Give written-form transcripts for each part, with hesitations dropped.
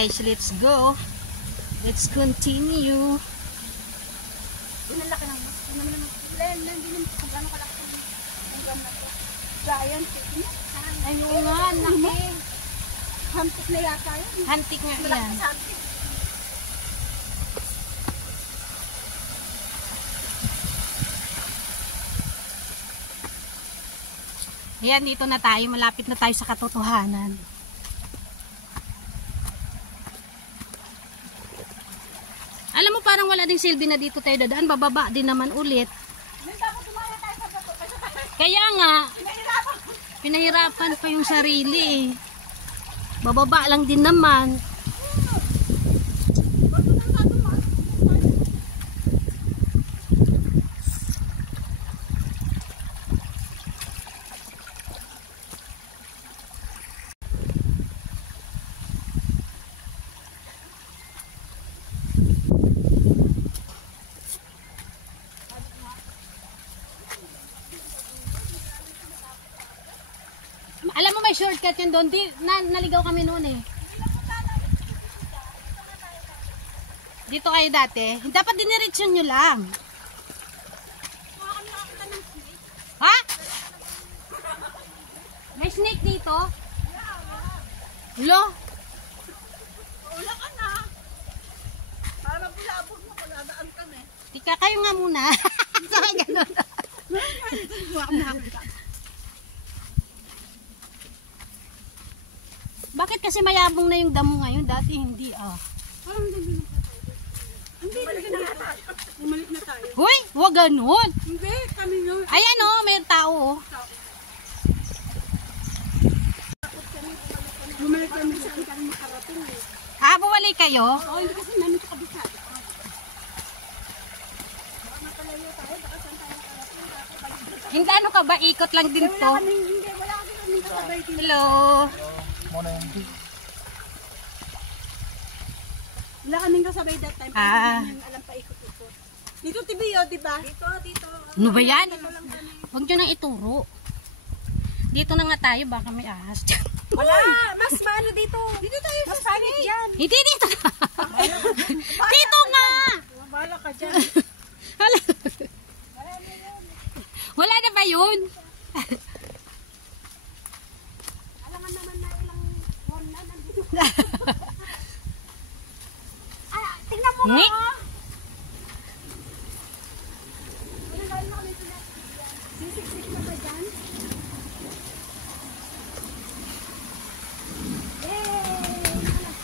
guys, let's go. Let's continue. Ilan laki lang. Hindi naman kung gano'ng kalaki yung gam na to. Giant. Ayun nga, laki. Hantik na yata yun. Hantik nga yan. Ayan, dito na tayo. Malapit na tayo sa katotohanan. Alam mo, parang wala ding silbi na dito tayo dadaan. Bababa din naman ulit. Kaya nga, pinahirapan pa yung sarili. Bababa lang din naman. Alam mo, may shortcut yun doon. Naligaw kami noon eh. Dito kayo dati. Dapat diniretso nyo lang. Ha? May snake dito? Lo? Wala ka na. Para bulabog mo, kuladaan ka na eh. Tika, kayo nga muna. Sabay ganun. Bakit kasi mayabong na yung damo ngayon? Dati hindi ah. Parang hindi na tayo. Hindi, umalik na tayo. Hoy, wag ganun. Hindi, kami yun. Ayan oh, may tao oh. Bumalik kami saan kami makarating eh. Ah, bumalik kayo? Oo, hindi kasi namin sa kabisado. Baka napalayo tayo, baka saan tayo makarating. Hindi ano ka ba? Ikot lang din to. Wala kami kasabay dito. Hello. Wala kaming kasabay that time. Ah. Alam pa ikot-ikot. Dito Tibiyo, di ba? Dito. Ano ba yan? Huwag nyo nang ituro. Dito na nga tayo, baka may ahas. Wala! Mas maano dito. Dito tayo mas sa pangit dyan. Hindi dito. Dito nga! Wala ka dyan. Wala na ba yun? Alam naman na ilang buwan na nandito. Tingnan mo Ni? nga. Sisiksik na ba dyan?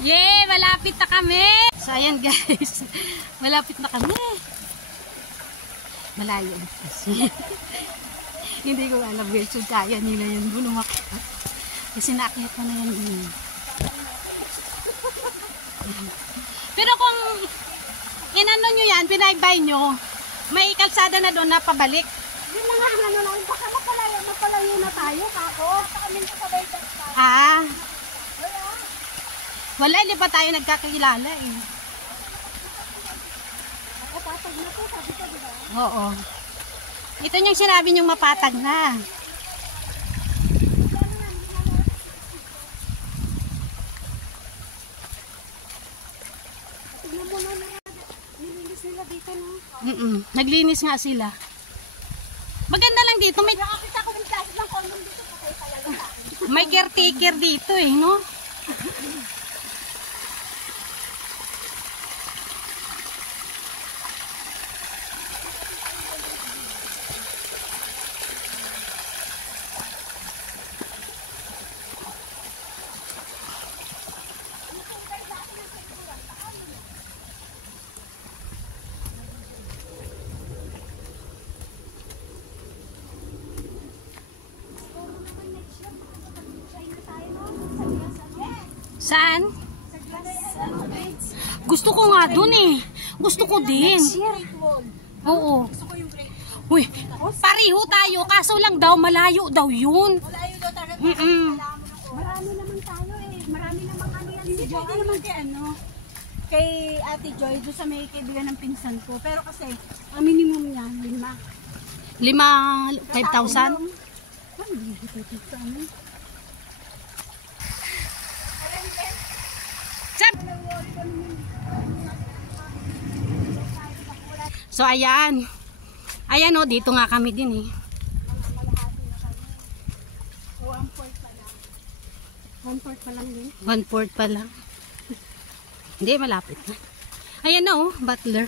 Yay! Malapit na kami! So, ayan guys. Malapit na kami. Malayo. Hindi ko alam guys. So, kaya nila yun. Bulong ako. Kasi nakita ko na yan. Pero kung inano nyo yan, pinagbay nyo, may kalsada na doon na pabalik. Yung mga ano lang, baka mapalayo na tayo, kako. Kami kasabay dyan. Ah. Wala, hindi pa tayo nagkakilala eh. Mapatag na po, sabi ko, diba? Oo. Ito yung sinabi nyong mapatag na. Tignan mo na nilinis nila dito, no? Naglinis nga sila. Maganda lang dito. May, Nakakita ko yung plastic ng condom dito, patay talaga sa akin. may caretaker dito eh, no? Saan? Gusto ko nga dun eh. Gusto ko din. Oo. Uy, pareho tayo. Kaso lang daw, malayo daw yun. Malayo daw talaga. Marami naman tayo eh. Marami naman ano yan. Hindi pwede naman kay ano. Kay Ate Joy, doon sa may kaibigan ng pinsan ko. Pero kasi, ang minimum niya, 5. 5,000? Ano hindi 5,000? Saan? So ayan. Ayan o, dito nga kami din eh. 1/4 pa lang din. 1/4 pa lang. Hindi, malapit na. Ayan na oh, Butler.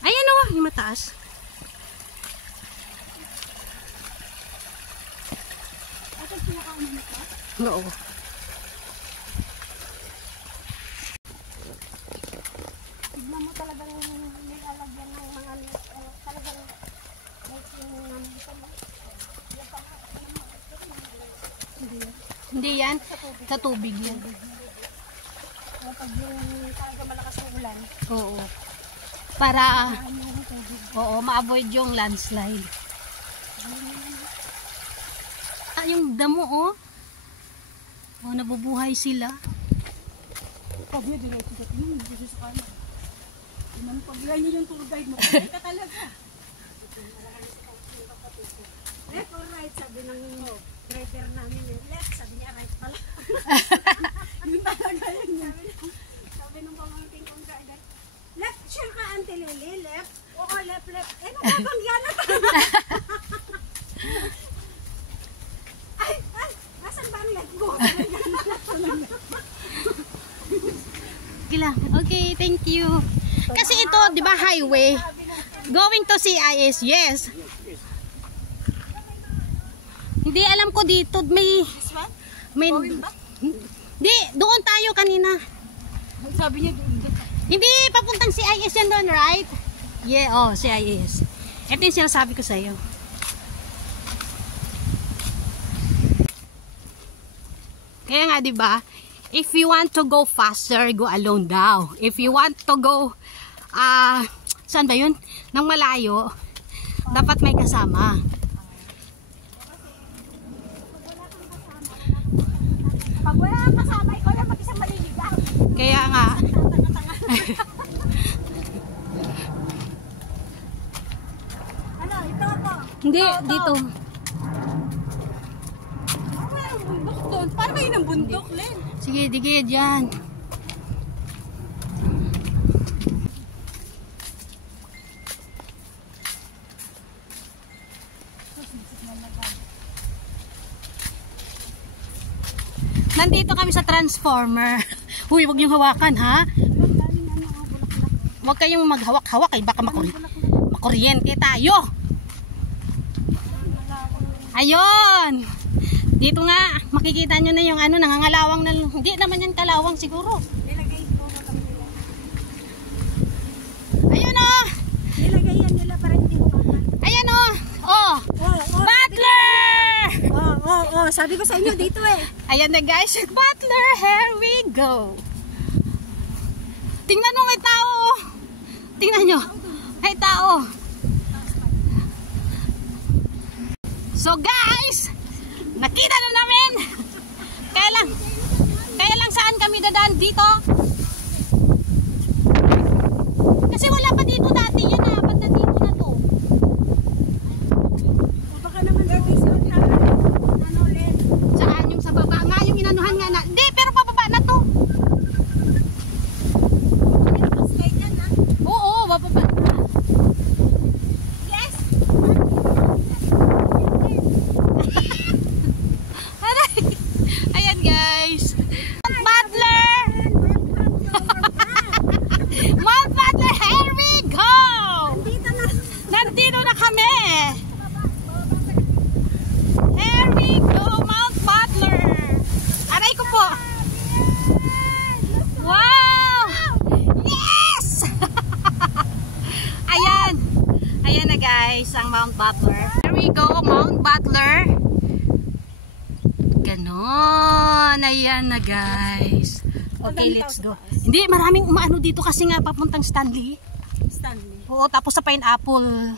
Ayan oh, yung mataas. Ito pinakauna nito? Oo. Tignan mo talagang may lalagyan ng mga talagang Hindi yan. Sa tubig yan. pag yung talaga malakas ang ulan. Oo. Para, oo, ma-avoid yung landslide. Ah, yung damo, oh. Oh, nabubuhay sila. Pag yun, diretso sa tingin, hindi sa kanan. Pag yan yung tour guide mo, kaya ka talaga. Left or right, sabi ng driver namin. Left, sabi niya right pala. Yun talaga yun. Sabi ng pamangking kong driver, left siya ka, Auntie Lily, left. Oo, left, left. Eh, nakabangyan na tayo. Ay, nasan ba ang left mo? Okay, thank you. Kasi ito, di ba, highway. Going to CIS, yes. Hindi, alam ko dito, may... Hindi, doon tayo kanina. Sabi niya doon. Hindi, papuntang CIS yan doon, right? Yeah, oh, CIS. Ito yung sinasabi ko sa'yo. Kaya nga, di ba? If you want to go faster, go alone daw. If you want to go, saan ba yun? Nang malayo, dapat may kasama. Pag wala kang kasama, ikaw lang mag-isang maliligaw. Kaya nga. Ano, ito ako. Hindi, dito. Wala ang bundok doon. Parang kayo ng bundok, Len. Sige, dige dyan. Nandito kami sa transformer. Uy, huwag niyong hawakan, ha? Huwag kayong maghawak-hawak, eh. Baka makuryente tayo. Ayun! Dito nga, makikita nyo na yung ano, nangangalawang na, hindi naman yan kalawang siguro. Ayun o! Nilagay yan nila para hindi mo makan. Ayun o! Oh! Butler! Sabi ko sa inyo dito eh. Ayan na guys, Butler, here we go. Tingnan mo, may tao. Tingnan nyo, may tao. So guys, nakita na namin. Kaya lang saan kami dadaan dito? Kasi wala pa dito dati yan, ha. Ba't nandito na to? Baka naman daw isang ano Len. Saan? Yung sa baba nga, yung inanuhan nga na. Hindi, pero pababa na to. Oo, bababa na. Yes! Ayan guys. Butler! Mount Butler, here we go! Nandito na kami. Here we go, Mount Butler. Aray ko po. Wow! Yes! Ayan. Ayan na guys, ang Mount Butler. Here we go, Mount Butler. Ganon. Ayan na guys. Okay, let's go. Hindi, maraming umaano dito kasi nga papuntang Stanley. Oo, tapos sa Pineapple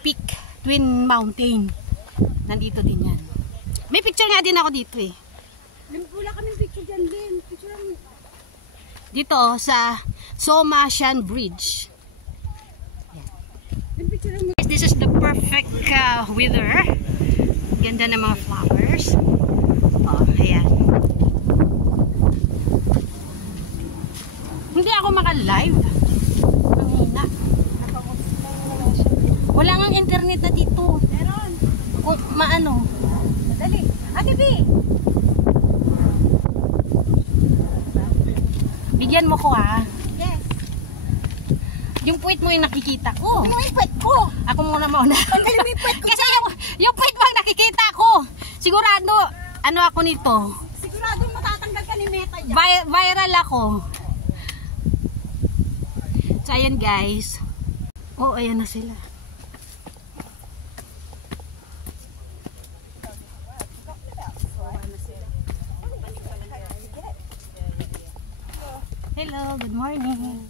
Peak Twin Mountain. Nandito din yan. May picture nga din ako dito eh. Wala kaming picture dyan din. Picture lang. Dito sa Somasian Bridge. Yung picture lang. This is the perfect weather. Ganda ng mga flowers. Oh, ayan. live. Ang hina. Wala nga internet na dito. Meron. Kung maano. Dali. Ate B. Bigyan mo ko ha. Yes. Yung puwit mo yung nakikita ko. Ano yung puwet ko? Ako muna mauna. Tanggalin mo yung puwet ko. Kasi yung puwit mo ang nakikita ko. Sigurado, ano ako nito. Sigurado matatanggal ka ni Meta dyan. Viral ako. So, ayan guys. Oh, ayan na sila. Hello, good morning.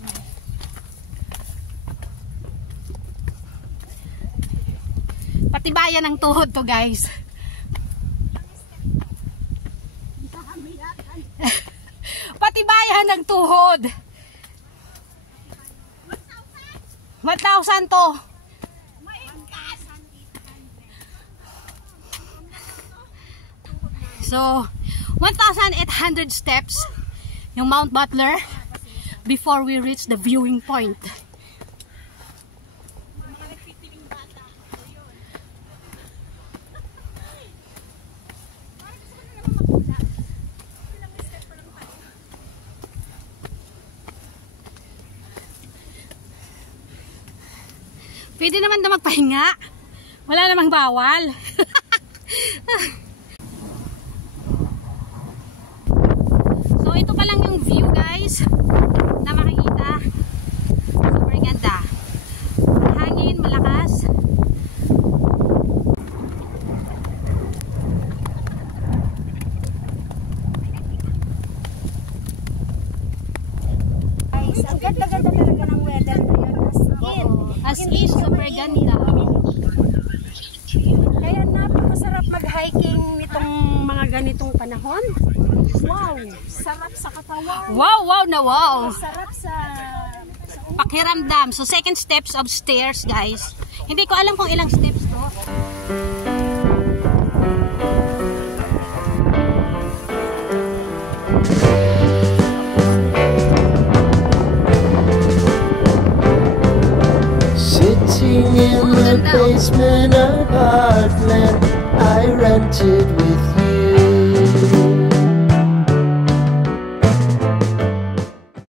Patibayan ng tuhod to guys. Patibayan ng tuhod. 1,000 to. So, 1,800 steps yung Mount Butler before we reach the viewing point. Pwede naman na magpahinga. Wala namang bawal. So ito pa lang yung view guys na makikita. Super ganda. Hangin, malakas. Guys, ang ganda-ganda talaga ng weather ngayon. As in, super ganda. Kaya napakasarap mag-hiking nitong mga ganitong panahon. Wow! Sarap sa katawan. Wow, wow na wow. Sarap sa Pakiramdam. So second steps of stairs guys. Hindi ko alam kung ilang steps to. Sitting in the basement apartment I rented with you.